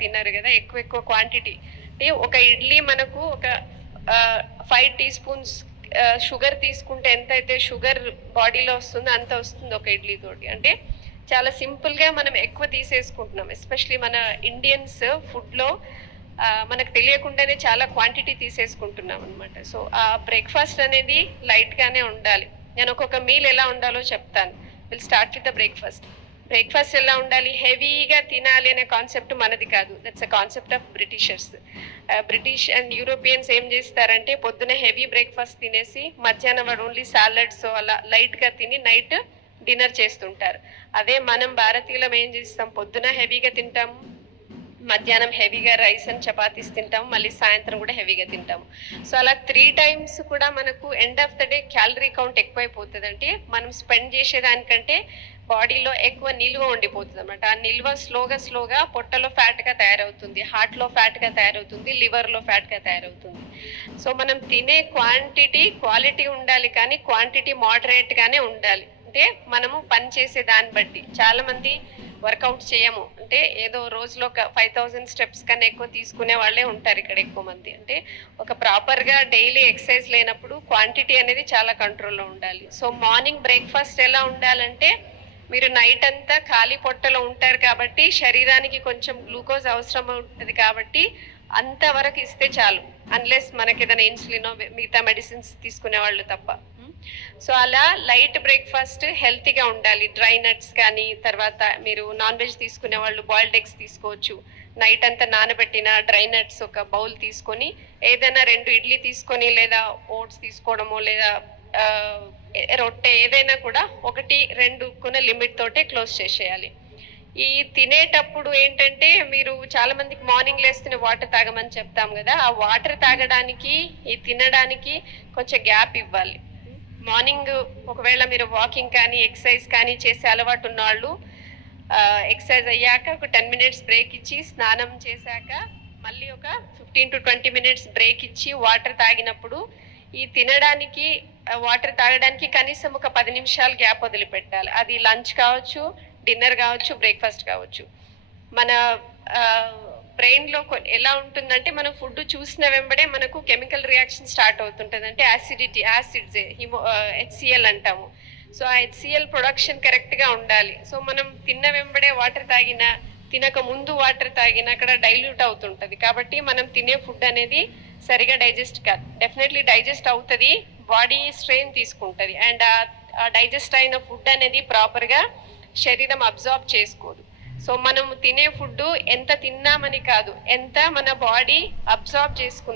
తిన్నారు కదా, ఎక్కువ ఎక్కువ క్వాంటిటీ. అంటే ఒక ఇడ్లీ మనకు ఒక 5 టీ స్పూన్స్ షుగర్ తీసుకుంటే ఎంతైతే షుగర్ బాడీలో వస్తుందో అంత వస్తుంది ఒక ఇడ్లీ తోటి. అంటే చాలా సింపుల్గా మనం ఎక్కువ తీసేసుకుంటున్నాం. ఎస్పెషలీ మన ఇండియన్స్ ఫుడ్లో మనకు తెలియకుండానే చాలా క్వాంటిటీ తీసేసుకుంటున్నాం అనమాట. సో ఆ బ్రేక్ఫాస్ట్ అనేది లైట్గానే ఉండాలి. నేను ఒక్కొక్క మీల్ ఎలా ఉండాలో చెప్తాను. Will start with the breakfast. Breakfast ఎలా ఉండాలి? హెవీగా తినాలి అనే కాన్సెప్ట్ మనది కాదు. That's a concept of Britishers. British and Europeans ఏం చేస్తారంటే పొద్దున హెవీ బ్రేక్ఫాస్ట్ తినేసి మధ్యాహ్నం వాడు ఓన్లీ సాలడ్స్ అలా లైట్గా తిని నైట్ డిన్నర్ చేస్తుంటారు. అదే మనం భారతీయులం ఏం చేస్తాం? పొద్దున హెవీగా తింటాము, మధ్యాహ్నం హెవీగా రైస్ అండ్ చపాతీస్ తింటాము, మళ్ళీ సాయంత్రం కూడా హెవీగా తింటాము. సో అలా 3 టైమ్స్ కూడా మనకు end of the day calorie count ఎక్కువైపోతుంది. అంటే మనం స్పెండ్ చేసేదానికంటే బాడీలో ఎక్కువ నిల్వ ఉండిపోతుంది అనమాట. ఆ నిల్వ స్లోగా పొట్టలో ఫ్యాట్గా తయారవుతుంది, హార్ట్లో ఫ్యాట్గా తయారవుతుంది, లివర్లో ఫ్యాట్గా తయారవుతుంది. సో మనం తినే క్వాలిటీ ఉండాలి, కానీ క్వాంటిటీ మోడరేట్గానే ఉండాలి. అంటే మనము పని చేసే దాన్ని బట్టి. చాలా మంది వర్కౌట్ చేయము, అంటే ఏదో రోజులో ఒక 5000 స్టెప్స్ కన్నా ఎక్కువ తీసుకునే వాళ్ళే ఉంటారు ఇక్కడ ఎక్కువ మంది. అంటే ఒక ప్రాపర్గా డైలీ ఎక్సర్సైజ్ లేనప్పుడు క్వాంటిటీ అనేది చాలా కంట్రోల్లో ఉండాలి. సో మార్నింగ్ బ్రేక్ఫాస్ట్ ఎలా ఉండాలంటే, మీరు నైట్ అంతా ఖాళీ పొట్టలో ఉంటారు కాబట్టి శరీరానికి కొంచెం గ్లూకోజ్ అవసరం ఉంటుంది కాబట్టి అంతవరకు ఇస్తే చాలు. అన్లెస్ మనకి ఏదైనా ఇన్సులినో మిగతా మెడిసిన్స్ తీసుకునే వాళ్ళు తప్ప. సో అలా లైట్ బ్రేక్ఫాస్ట్ హెల్తీగా ఉండాలి. డ్రై నట్స్ కానీ, తర్వాత మీరు నాన్ వెజ్ తీసుకునే వాళ్ళు బాయిల్డ్ ఎగ్స్ తీసుకోవచ్చు. నైట్ అంతా నానబెట్టిన డ్రై నట్స్ ఒక బౌల్ తీసుకొని, ఏదైనా 2 ఇడ్లీ తీసుకొని, లేదా ఓట్స్ తీసుకోవడమో, లేదా రొట్టె ఏదైనా కూడా 1, 2 కొన లిమిట్ తోటే క్లోజ్ చేసేయాలి. ఈ తినేటప్పుడు ఏంటంటే, మీరు చాలా మందికి మార్నింగ్ లేస్తూనే వాటర్ తాగమని చెప్తాం కదా, ఆ వాటర్ తాగడానికి ఈ తినడానికి కొంచెం గ్యాప్ ఇవ్వాలి. మార్నింగ్ ఒకవేళ మీరు వాకింగ్ కానీ ఎక్సర్సైజ్ కానీ చేసే అలవాటు ఉన్న వాళ్ళు ఎక్సర్సైజ్ అయ్యాక ఒక 10 మినిట్స్ బ్రేక్ ఇచ్చి, స్నానం చేశాక మళ్ళీ ఒక 15 to 20 మినిట్స్ బ్రేక్ ఇచ్చి వాటర్ తాగినప్పుడు, ఈ తినడానికి వాటర్ తాగడానికి కనీసం ఒక 10 నిమిషాలు గ్యాప్ వదిలిపెట్టాలి. అది లంచ్ కావచ్చు, డిన్నర్ కావచ్చు, బ్రేక్ఫాస్ట్ కావచ్చు. మన బ్రెయిన్లో ఎలా ఉంటుందంటే, మనం ఫుడ్ చూసిన వెంబడే మనకు కెమికల్ రియాక్షన్ స్టార్ట్ అవుతుంటుంది. అంటే యాసిడ్స్ HCl అంటాము. సో ఆ HCl ప్రొడక్షన్ కరెక్ట్గా ఉండాలి. సో మనం తిన్న వెంబడే వాటర్ తాగినా, తినక ముందు వాటర్ తాగినా అక్కడ డైల్యూట్ అవుతుంటుంది. కాబట్టి మనం తినే ఫుడ్ అనేది సరిగా డైజెస్ట్ కాదు. డెఫినెట్లీ డైజెస్ట్ అవుతుంది, బాడీ స్ట్రెయిన్ తీసుకుంటుంది. అండ్ ఆ డైజెస్ట్ అయిన ఫుడ్ అనేది ప్రాపర్గా శరీరం అబ్జార్బ్ చేసుకోదు. సో మనం తినే ఫుడ్ ఎంత తిన్నామని కాదు, ఎంత మన బాడీ అబ్జార్బ్ చేసుకుంది.